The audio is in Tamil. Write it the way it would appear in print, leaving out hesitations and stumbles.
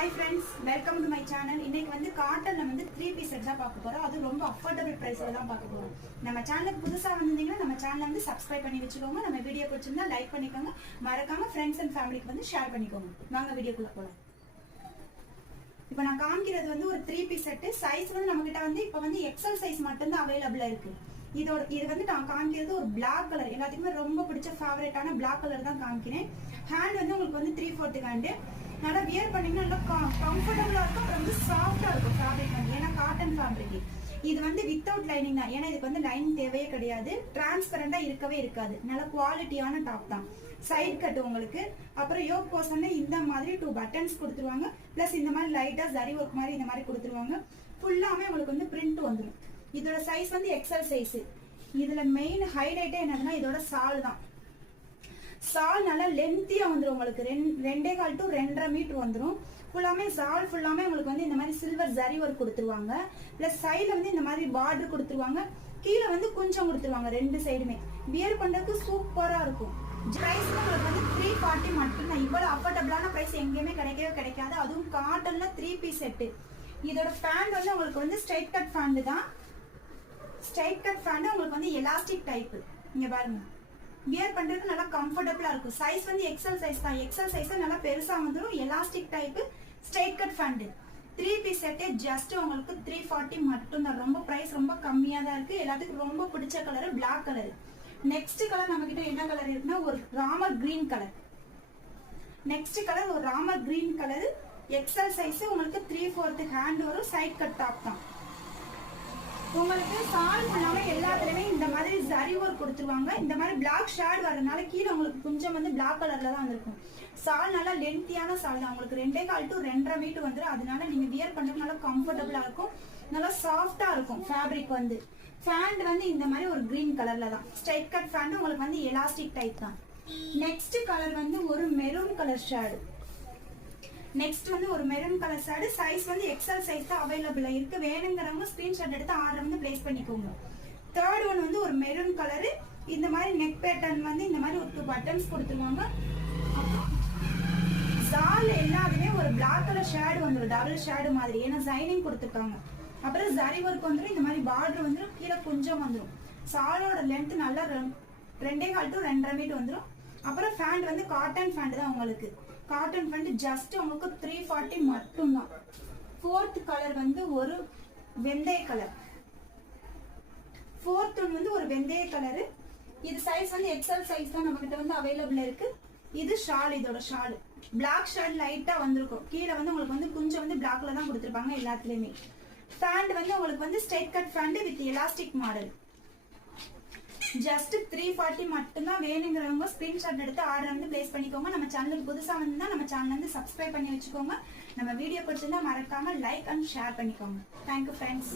Hi friends, welcome to my channel. இன்னைக்கு வந்து காட்டன்ல வந்து 3 பீஸ் செட் தான் பார்க்க போறோம். அது ரொம்ப அஃபோர்டபிள் பிரைஸ்ல தான் பார்க்க போறோம். நம்ம சேனலுக்கு புதுசா வந்திருந்தீங்கன்னா நம்ம சேனலை வந்து சப்ஸ்கிரைப் பண்ணி வச்சுக்கோங்க. நம்ம வீடியோ பிடிச்சிருந்தா லைக் பண்ணிக்கோங்க. மறக்காம ஃப்ரெண்ட்ஸ் அண்ட் ஃபேமிலிக்கு வந்து ஷேர் பண்ணிக்கோங்க. வாங்க வீடியோக்குள்ள போலாம். இப்போ நான் காமிக்கிறது வந்து ஒரு 3 பீஸ் செட். சைஸ் வந்து நம்ம கிட்ட வந்து இப்போ வந்து எக்ஸல் சைஸ் மட்டும் தான் அவைலபிளா இருக்கு. இது வந்து நான் காமிக்கிறது ஒரு பிளாக் கலர், எல்லாத்துக்குமே ரொம்ப பிடிச்ச ஃபேவரட்டான பிளாக் கலர் தான் காமிக்கிறேன். ஹேண்ட் வந்து உங்களுக்கு வந்து 3/4 ஹேண்டு. நல்லா வியர் பண்ணீங்கன்னா நல்லா கம்ஃபர்டபுளா இருக்கும். அப்புறம் வந்து சாஃப்டா இருக்கும் ஃபேப்ரிக் வந்து, ஏன்னா காட்டன் ஃபேப்ரிக். இது வந்து வித்தவுட் லைனிங் தான், ஏன்னா இதுக்கு வந்து லைனிங் தேவையே கிடையாது. டிரான்ஸ்பரண்டா இருக்கவே இருக்காது. நல்ல குவாலிட்டியான டாப் தான். சைட் கட் உங்களுக்கு. அப்புறம் யோக் போர்ஷன் இந்த மாதிரி 2 பட்டன்ஸ் கொடுத்துருவாங்க. பிளஸ் இந்த மாதிரி லைட்டா ஜரி ஒர்க் மாதிரி இந்த மாதிரி கொடுத்துருவாங்க. ஃபுல்லாமே உங்களுக்கு வந்து பிரிண்ட் வந்துடும். இதோட சைஸ் வந்து எக்ஸல் சைஸ். இதுல மெயின் ஹைலைட்டே என்னதுன்னா இதோட சால் தான். சால் நல்லா லென்த்தியா வந்துடும் உங்களுக்கு. 2.25 to 2.5 மீட்டர் வந்துடும். ஃபுல்லாமே சால் ஃபுல்லாமே உங்களுக்கு வந்து இந்த மாதிரி சில்வர் ஜரி ஒர்க் கொடுத்துருவாங்க. பிளஸ் சைட்ல வந்து இந்த மாதிரி பார்டர் கொடுத்துருவாங்க. கீழே வந்து கொஞ்சம் கொடுத்துருவாங்க. 2 சைடுமே வியர் பண்றதுக்கு சூப்பரா இருக்கும். பிரைஸ் உங்களுக்கு வந்து 340 மட்டும் தான். இவ்வளவு அஃபோர்டபுளான பிரைஸ் எங்கேயுமே கிடைக்கவே கிடைக்காது. அதுவும் காட்டன்ல 3 பீஸ் செட். இதோட ஃபேண்ட் வந்து உங்களுக்கு வந்து ஸ்ட்ரைட் கட் ஃபேண்ட் தான். ஸ்ட்ரைட் கட் ஃபேண்ட் உங்களுக்கு வந்து எலாஸ்டிக் டைப். இங்க பாருங்க, வியர் பண்றதுக்கு நல்லா கம்ஃபர்டபுளா இருக்கும். சைஸ் வந்து எக்ஸல் சைஸ் தான். எக்ஸல் சைஸ் நல்லா பெருசா வந்துடும். Elastic type straight cut pant. 3 piece செட்டே ஜஸ்ட் உங்களுக்கு 340 மட்டும் தான். ரொம்ப பிரைஸ் ரொம்ப கம்மியா தான் இருக்கு. எல்லாத்துக்கும் ரொம்ப பிடிச்ச colour black colour. Next colour நம்ம கிட்ட என்ன கலர் இருக்குன்னா ஒரு Ramar green colour. Next colour ஒரு Ramar green colour. XL size உங்களுக்கு 3/4 ஹேண்ட் வரும். சைட் கட் டாப் தான். உங்களுக்கு சால் ஃபுல்லாமே எல்லாத்துலயுமே இந்த மாதிரி ஜரி ஒர்க் கொடுத்துருவாங்க. இந்த மாதிரி பிளாக் ஷேட் வரதுனால கீழே உங்களுக்கு கொஞ்சம் வந்து பிளாக் கலர்ல தான் வந்திருக்கும். சால் நல்லா லென்த்தியான சால் தான். உங்களுக்கு 2.25 to 2.5 மீட்டர் வந்துடும். அதனால நீங்க வியர் பண்றது நல்லா கம்ஃபர்டபுளா இருக்கும். நல்லா சாஃப்டா இருக்கும் ஃபேப்ரிக் வந்து. ஃபேண்ட் வந்து இந்த மாதிரி ஒரு கிரீன் கலர்ல தான். ஸ்ட்ரைட் கட் ஃபேண்ட் உங்களுக்கு வந்து எலாஸ்டிக் டைப் தான். நெக்ஸ்ட் கலர் வந்து ஒரு மெரூன் கலர் ஷேடு. நெக்ஸ்ட் வந்து ஒரு மெரூன் கலர் ஷேடு. சைஸ் வந்து எக்ஸல் சைஸ் தான் அவைலபிளா இருக்கு. வேணுங்கிறவங்க ஸ்கிரீன்ஷாட் எடுத்து ஆர்டர் வந்து பிளேஸ் பண்ணிக்கோங்க. தேர்ட் ஒன் வந்து ஒரு மெரூன் கலர். இந்த மாதிரி நெக் பேட்டர்ன் வந்து இந்த மாதிரி ஒரு 2 பட்டன்ஸ் கொடுத்துருவாங்க. சால் எல்லாத்துமே ஒரு பிளாக் கலர் ஷேடு வந்துடும். டபுள் ஷேடு மாதிரி, ஏன்னா சைனிங் கொடுத்துருக்காங்க. அப்புறம் ஜரி ஒர்க் வந்துடும். இந்த மாதிரி பார்டர் வந்துடும். கீழே கொஞ்சம் வந்துடும். சாலோட லென்த் நல்லா 2.25 to 2.5 மீட்டர் வந்துடும். அப்புறம் ஃபேண்ட் வந்து காட்டன் ஃபேண்ட் தான் உங்களுக்கு. காட்டன் ஃபேண்ட் ஜஸ்ட் உங்களுக்கு 340 மட்டும் தான். ஃபோர்த் கலர் வந்து ஒரு வெந்தய கலர். ஃபோர்த் ஒன் வந்து ஒரு வெந்தய கலர். இது சைஸ் வந்து எக்ஸல் சைஸ் தான் நம்ம கிட்ட வந்து அவைலபிள் இருக்கு. இது ஷால். இதோட ஷால் பிளாக் ஷால் லைட்டா வந்திருக்கும். கீழே வந்து உங்களுக்கு வந்து கொஞ்சம் வந்து பிளாக்ல தான் கொடுத்துருப்பாங்க எல்லாத்துலயுமே. ஃபேண்ட் வந்து உங்களுக்கு வந்து straight cut pant with elastic model. Just 340 மட்டும் தான். வேணுங்கிறவங்க ஸ்கிரீன்ஷாட் எடுத்து ஆர்டர் வந்து பிளேஸ் பண்ணிக்கோங்க. நம்ம சேனலுக்கு புதுசா வந்தா நம்ம சேனல் வந்து சப்ஸ்கிரைப் பண்ணி வச்சுக்கோங்க. நம்ம வீடியோ பிடிச்சிருந்தா மறக்காம லைக் அண்ட் ஷேர் பண்ணிக்கோங்க. Thank you friends.